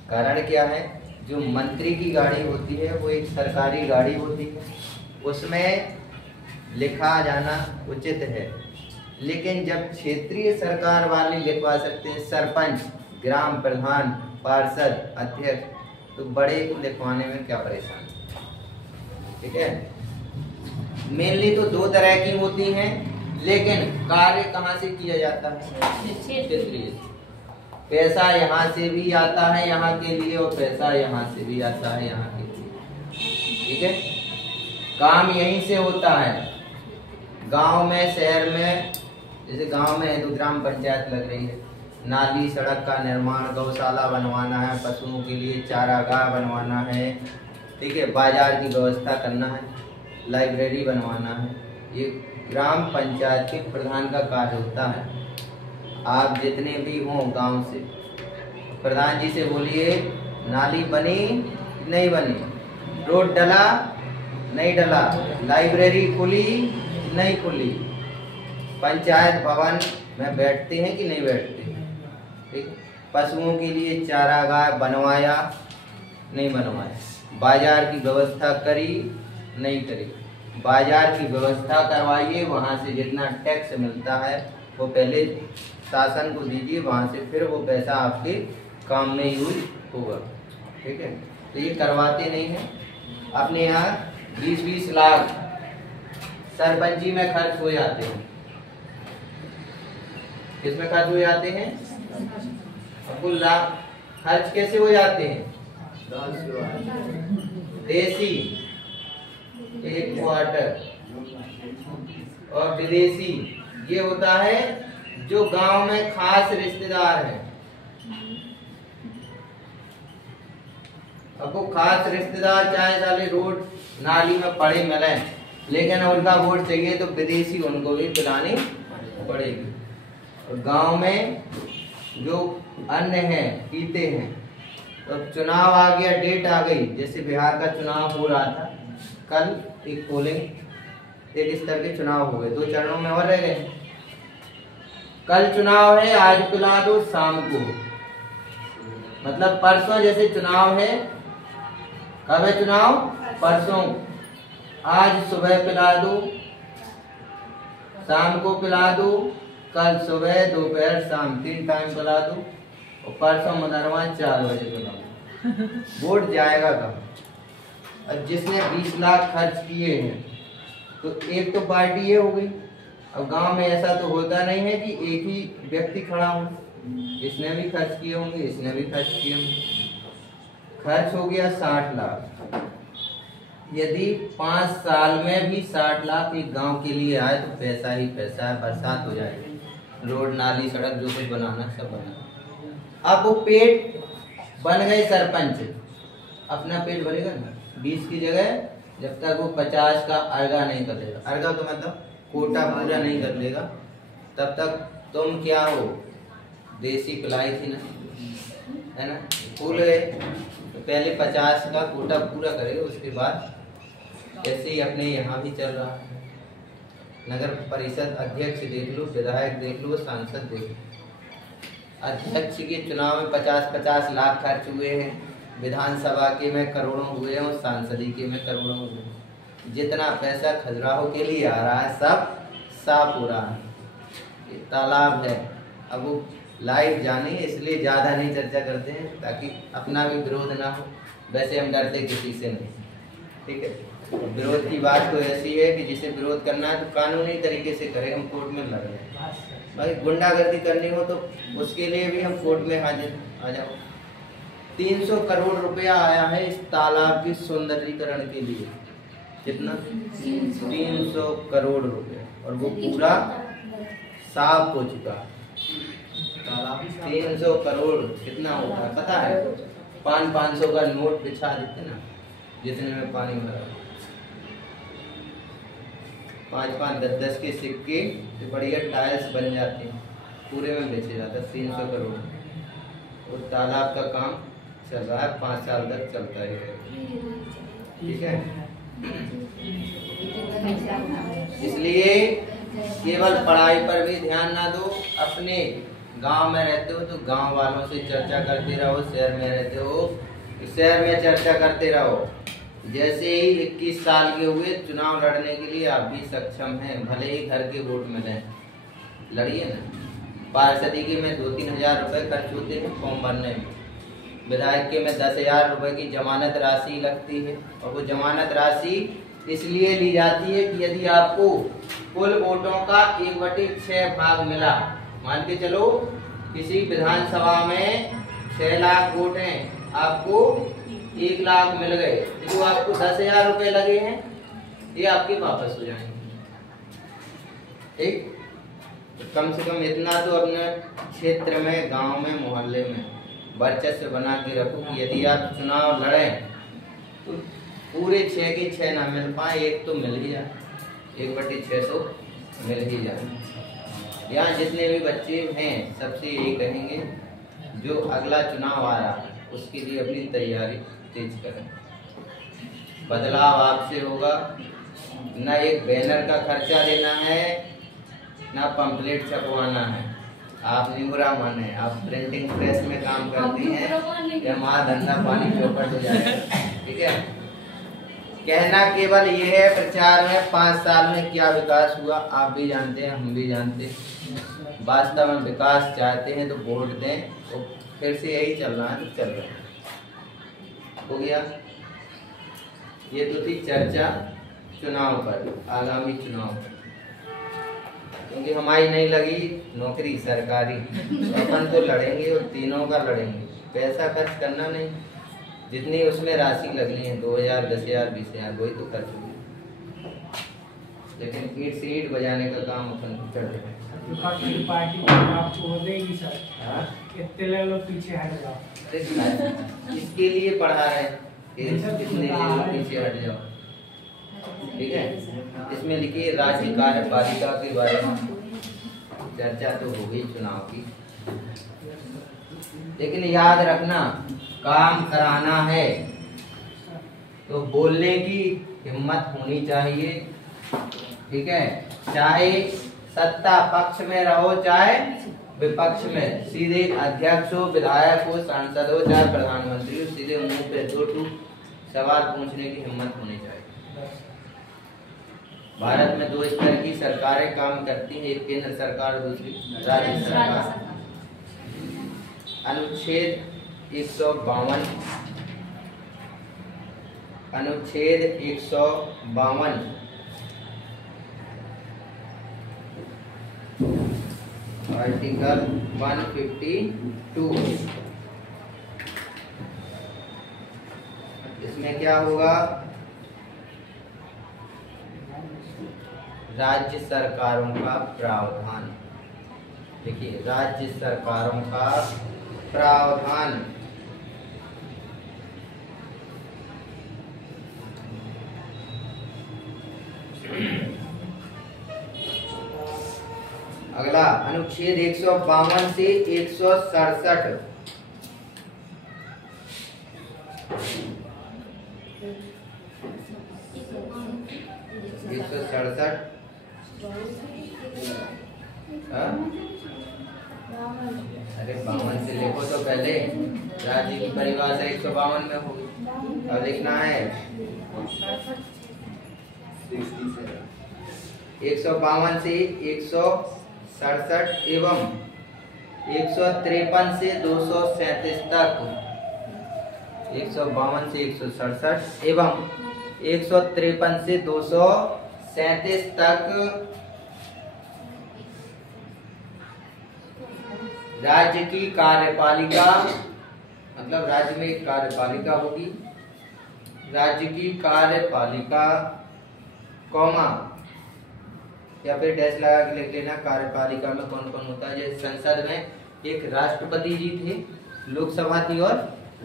कारण क्या है, जो मंत्री की गाड़ी होती है वो एक सरकारी गाड़ी होती है, उसमें लिखा जाना उचित है। लेकिन जब क्षेत्रीय सरकार वाले लिखवा सकते हैं सरपंच, ग्राम प्रधान, पार्षद, अध्यक्ष, तो बड़े को लिखवाने में क्या परेशानी। ठीक है, मेनली तो 2 तरह की होती हैं, लेकिन कार्य कहाँ से किया जाता है, क्षेत्रीय। पैसा यहाँ से भी आता है यहाँ के लिए, और पैसा यहाँ से भी आता है यहाँ के लिए। ठीक है, काम यहीं से होता है। गांव में, शहर में, जैसे गांव में है तो ग्राम पंचायत लग रही है, नाली सड़क का निर्माण, गौशाला बनवाना है, पशुओं के लिए चारागाह बनवाना है। ठीक है, बाजार की व्यवस्था करना है, लाइब्रेरी बनवाना है, ये ग्राम पंचायत के प्रधान का कार्य होता है। आप जितने भी हों गांव से, प्रधान जी से बोलिए नाली बनी नहीं बनी, रोड डला नहीं डला, लाइब्रेरी खुली नहीं खुली, पंचायत भवन में बैठते हैं कि नहीं बैठते हैं। ठीक, पशुओं के लिए चारागाह बनवाया, नहीं बनवाया। बाजार की व्यवस्था करी, नहीं करी। बाजार की व्यवस्था करवाइए, वहाँ से जितना टैक्स मिलता है वो पहले शासन को दीजिए, वहाँ से फिर वो पैसा आपके काम में यूज होगा। ठीक है, तो ये करवाते नहीं हैं। अपने यहाँ 20-20 लाख सरपंची में खर्च हो जाते हैं। किसमें खर्च हो जाते हैं? आपको लाख खर्च कैसे हो जाते हैं? देसी 1 क्वार्टर और विदेशी ये होता है जो गांव में खास रिश्तेदार हैं। आपको खास रिश्तेदार चाहे साले रोड नाली में पड़े मिले, लेकिन उनका वोट चाहिए तो विदेशी उनको भी पिलानी पड़ेगी। और गांव में जो अन्य हैं पीते हैं, तो चुनाव आ गया, डेट आ गई, जैसे बिहार का चुनाव हो रहा था, कल एक पोलिंग एक स्तर के चुनाव हो गए, 2 चरणों में और रह गए। कल चुनाव है, आज पिला दो शाम को, मतलब परसों जैसे चुनाव है। कब है चुनाव? परसों। आज सुबह पिला दो, शाम को पिला दो, कल सुबह दोपहर शाम 3 टाइम पिला दो, और परसों मदरवा 4 बजे पिला दो। वोट जाएगा कब? अब जिसने 20 लाख खर्च किए हैं तो एक तो पार्टी ये हो गई। अब गांव में ऐसा तो होता नहीं है कि एक ही व्यक्ति खड़ा हो, इसने भी खर्च किए होंगे, इसने भी खर्च किए होंगे। खर्च हो गया 60 लाख। यदि 5 साल में भी 60 लाख एक गांव के लिए आए तो पैसा ही पैसा है, बरसात हो जाएगी, रोड नाली सड़क जो कुछ बनाना सब बना। अब वो पेट बन गए सरपंच, अपना पेट भरेगा ना 20 की जगह, जब तक वो 50 का अर्गा नहीं कर लेगा, अर्गा तो मतलब कोटा पूरा नहीं कर लेगा, तब तक तुम क्या हो, देसी पिलाई थी ना, है ना, फूल गए। तो पहले 50 का कोटा पूरा करेगा, उसके बाद ऐसे ही अपने यहाँ भी चल रहा है। नगर परिषद अध्यक्ष देख लो, विधायक देख लो, सांसद देख लो। अध्यक्ष के चुनाव में 50-50 लाख खर्च हुए हैं, विधानसभा के में करोड़ों हुए हैं, और सांसदी के में करोड़ों हुए हैं। जितना पैसा खजुराहो के लिए आ रहा है सब साफ हो रहा है। ये तालाब है, अब वो लाइव जाने इसलिए ज़्यादा नहीं चर्चा करते हैं, ताकि अपना भी विरोध ना हो। वैसे हम डरते किसी से नहीं, ठीक है। विरोध की बात तो ऐसी है कि जिसे विरोध करना है तो कानूनी तरीके से करें, हम कोर्ट में लड़ रहे हैं। भाई गुंडागर्दी करनी हो तो उसके लिए भी हम कोर्ट में हाजिर आ जाओ। 300 करोड़ रुपया आया है इस तालाब के सौंदर्यीकरण के लिए। कितना? 300 करोड़ रुपया, और वो पूरा साफ हो चुका। 300 करोड़ कितना होता है पता है? 500 का नोट बिछा देते ना, जितने में पानी भरा, 5-5, 10-10 के सिक्के तो बढ़िया टाइल्स बन जाते हैं, पूरे में बेचे जाता है 300 करोड़। और तालाब का काम चल रहा है, 5 साल तक चलता है, ठीक है। इसलिए केवल पढ़ाई पर भी ध्यान ना दो। अपने गांव में रहते हो तो गांव वालों से चर्चा करते रहो, शहर में रहते हो तो शहर में चर्चा करते रहो। जैसे ही 21 साल के हुए, चुनाव लड़ने के लिए आप भी सक्षम हैं, भले ही घर के वोट मिले, लड़िए ना। पार्षदी के में 2-3 हजार रुपए खर्च होते हैं फॉर्म भरने में, विधायक के में 10,000 रुपए की जमानत राशि लगती है, और वो जमानत राशि इसलिए ली जाती है कि यदि आपको कुल वोटों का 1/6 भाग मिला, मान के चलो किसी विधानसभा में 6 लाख वोट हैं, आपको 1 लाख मिल गए, तो जो आपको 10,000 रुपए लगे हैं ये आपके वापस हो जाएंगे, ठीक। तो कम से कम इतना तो अपने क्षेत्र में, गांव में, मोहल्ले में वर्चस्व बना के रखो कि यदि आप चुनाव लड़ें तो पूरे 6 के 6 ना मिल पाए, एक तो मिल ही जाए, 1/6 तो मिल ही जाए। यहाँ जितने भी बच्चे हैं सबसे यही कहेंगे, जो अगला चुनाव आ रहा है उसके लिए अपनी तैयारी तेज करें। बदलाव आपसे होगा, न एक बैनर का खर्चा देना है, ना पंपलेट छपवाना है, आप नहीं बुरा माने, आप प्रिंटिंग प्रेस में काम करती हैं, ये हमारा धंधा पानी चौपट हो जाएगा। ठीक है, कहना केवल ये है प्रचार में 5 साल में क्या विकास हुआ आप भी जानते हैं, हम भी जानते हैं। वास्तव में विकास चाहते हैं तो वोट दें, तो फिर से यही चल रहा है तो चल रहा है। हो गया, ये तो थी चर्चा चुनाव पर, आगामी चुनाव पर। क्योंकि हमारी नहीं लगी नौकरी सरकारी, तो अपन तो लड़ेंगे और तीनों का लड़ेंगे। पैसा खर्च करना नहीं, जितनी उसमें राशि लगनी है 2000, 10,000, 20,000 वही तो खर्च होगी, लेकिन ईंट से ईंट बजाने का काम अपन कर देंगे। पार्टी आप छोड़ देगी सर, हाँ? कितने लोग पीछे हट जाओ। इसके लिए पढ़ा रहे हैं कि कितने लोग पीछे हट जाओ। ठीक है, इसमें लिखिए राज्य कार्यपालिका के बारे में चर्चा तो हो गई चुनाव की, लेकिन याद रखना काम कराना है तो बोलने की हिम्मत होनी चाहिए। ठीक है, चाहे सत्ता पक्ष में रहो चाहे विपक्ष में, सीधे अध्यक्ष हो, विधायक हो, सांसद हो, चाहे प्रधानमंत्री हो, सीधे मुंह पे 2 सवाल पूछने की हिम्मत होनी चाहिए। भारत में 2 स्तर की सरकारें काम करती हैं, एक केंद्र सरकार और दूसरी राज्य सरकार। अनुच्छेद 152 अनुच्छेद 152 आर्टिकल 152, इसमें क्या होगा, राज्य सरकारों का प्रावधान। देखिए, राज्य सरकारों का प्रावधान। अगला अनुच्छेद 152 से 167। अरे 52 से लिखो तो पहले, राज्य की परिभाषा 152 में होगी। अब लिखना है 152 से 167 एवं 153 से 237 तक। 152 से 167 एवं 153 से 237 तक राज्य की कार्यपालिका, मतलब राज्य में एक कार्यपालिका होगी, राज्य की कार्यपालिका कॉमा या फिर डैश लगा के लिख लेना। कार्यपालिका में कौन कौन होता है, जैसे संसद में एक राष्ट्रपति जी थे, लोकसभा थी और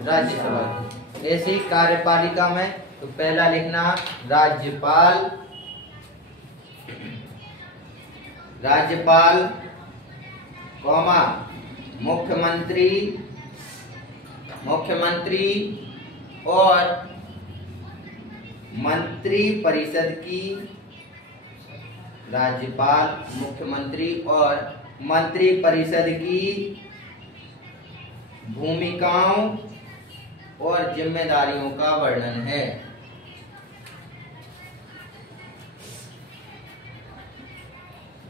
राज्यसभा थी। ऐसे ही कार्यपालिका में तो पहला लिखना राज्यपाल, राज्यपाल कॉमा मुख्यमंत्री, मुख्यमंत्री और मंत्री परिषद की, राज्यपाल, मुख्यमंत्री और मंत्री परिषद की भूमिकाओं और जिम्मेदारियों का वर्णन है।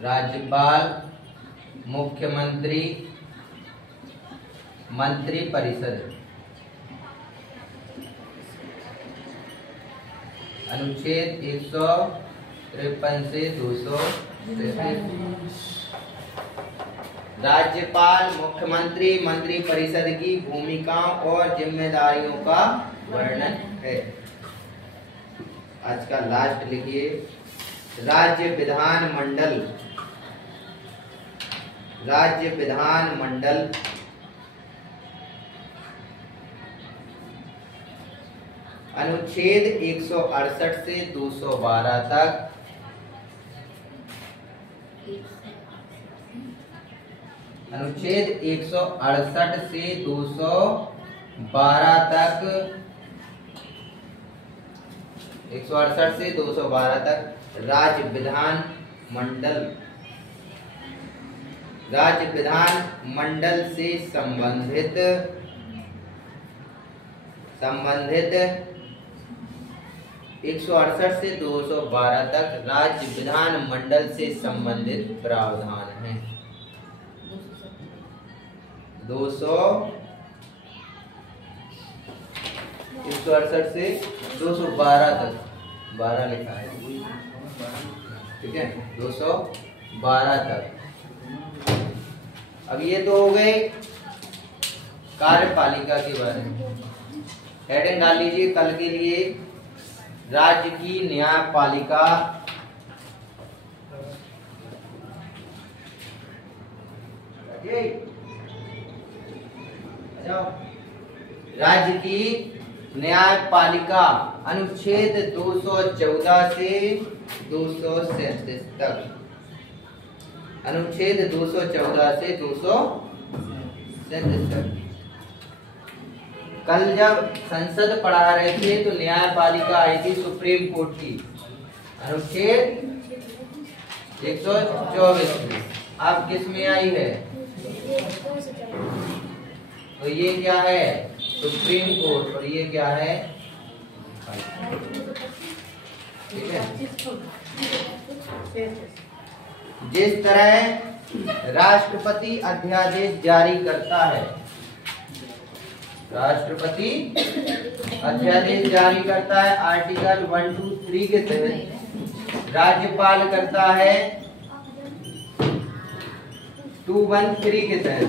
राज्यपाल, मुख्यमंत्री, मंत्री परिषद। अनुच्छेद 153 से 233। राज्यपाल, मुख्यमंत्री, मंत्री परिषद की भूमिकाओं और जिम्मेदारियों का वर्णन है। आज का लास्ट लिखिए, राज्य विधान मंडल, राज्य विधान मंडल अनुच्छेद 168 से 212 तक, अनुच्छेद 168 से 212 तक, 168 से 212 तक राज्य विधान मंडल, राज्य विधान मंडल से संबंधित 168 से 212 तक राज्य विधान मंडल से संबंधित प्रावधान हैं। 168 से 212 तक, 12 लिखा है, ठीक है, 212 तक। अब ये तो हो गए कार्यपालिका के बारे में। हेडिंग डाल लीजिए कल के लिए, राज्य की न्यायपालिका राज्य की न्यायपालिका अनुच्छेद 214 से 237 तक, अनुच्छेद 214 से 237 तक। कल जब संसद पढ़ा रहे थे तो न्यायपालिका आई थी सुप्रीम कोर्ट की, अनुच्छेद 124 में। अब किस में आई है? तो ये क्या है? Supreme court. और ये क्या है? ठीक है। जिस तरह राष्ट्रपति अध्यादेश जारी करता है, राष्ट्रपति अध्यादेश जारी करता है आर्टिकल 123 के तहत, राज्यपाल करता है 213 के तहत।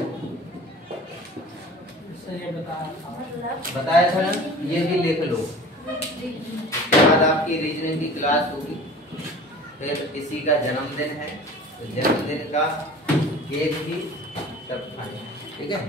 बताया था ना, ये भी लिख लो। आज आपकी रीजनिंग की क्लास होगी, फिर किसी का जन्मदिन है तो जन्मदिन का केक भी सब खाएं, ठीक है।